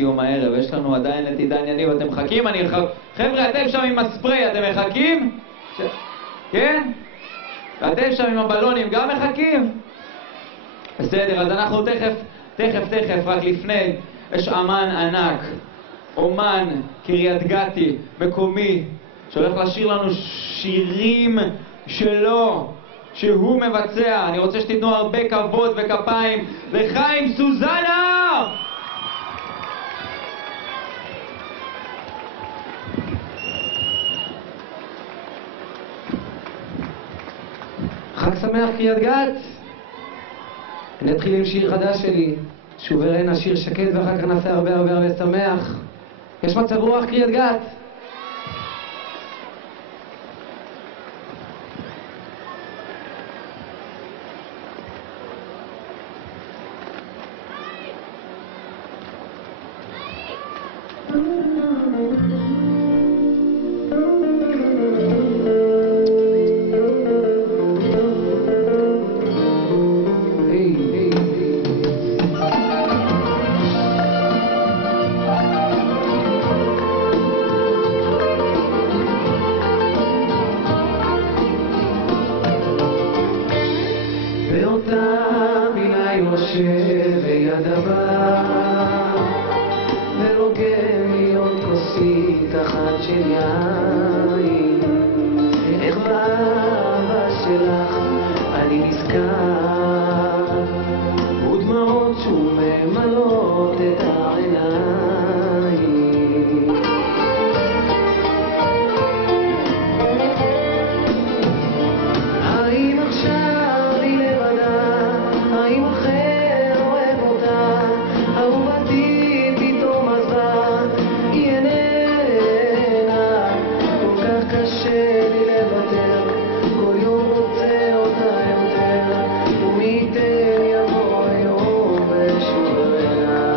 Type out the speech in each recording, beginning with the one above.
סיום הערב, יש לנו עדיין את עידן יניב, אתם מחכים? חבר'ה, אתם שם עם הספרי, אתם מחכים? כן? ואתם שם עם הבלונים גם מחכים? בסדר, אז אנחנו תכף, רק לפני, יש אמן ענק, אומן קריית גתי, מקומי, שהולך לשיר לנו שירים שלו, שהוא מבצע. אני רוצה שתיתנו הרבה כבוד וכפיים לחיים סוזנה! חג שמח קריית גת. אני אתחיל עם שיר חדש שלי, שוברן, השיר שקט, ואחר כך נעשה הרבה שמח. יש מצב רוח קריית גת? באותה מילה יושב ביד הבא ורוגע מיליון כוסית אחת של יין. איך באהבה שלך אני נזכר, ודמעות שוב ממלאות את העיניים. האם עכשיו היא לבדה? האם אחר אוהב אותה? אהובתי פתאום עזבה, היא איננה. כל כך קשה לי לוותר, כל יום רוצה אותה יותר, ומי ייתן יבוא היום ושובנה.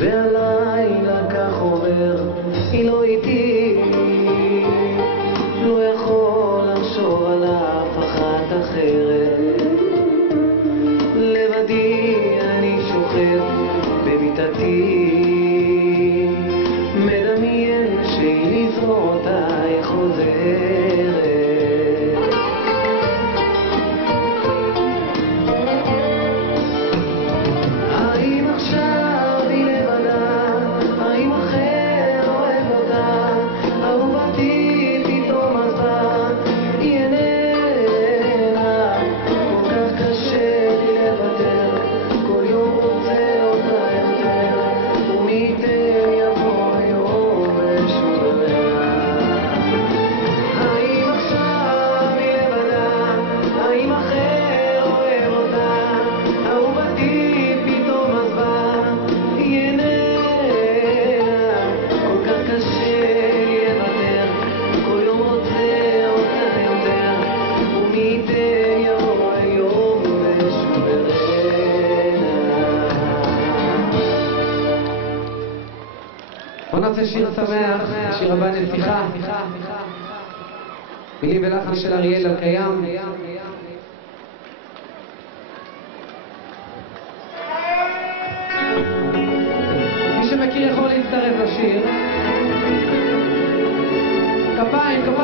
והלילה כך עובר, היא לא איתי, לא יכול לחשוב על אף אחת אחרת. לבדי אני שוכב במיטתי, מדמיין שהיא לזרועותיי חוזרת. האם עכשיו היא לבדה? האם אחר אוהב אותה? אהובתי פתאום עזבה, היא איננה. כל כך קשה לי לוותר, כל יום רוצה אותה יותר, ומי ייתן יבוא היום ושובנה. האם עכשיו היא לבדה? האם אחר אוהב אותה? אהובתי פתאום עזבה, היא איננה. כל כך קשה לי לוותר, כל יום רוצה אותה יותר, ומי ייתן יבוא היום ושובנה. בוא נעשה שיר שמח, השיר הבא נסיכה. מילים ולחן של אריאל אלקיים. מי שמכיר יכול להצטרף לשיר. כפיים, כפיים.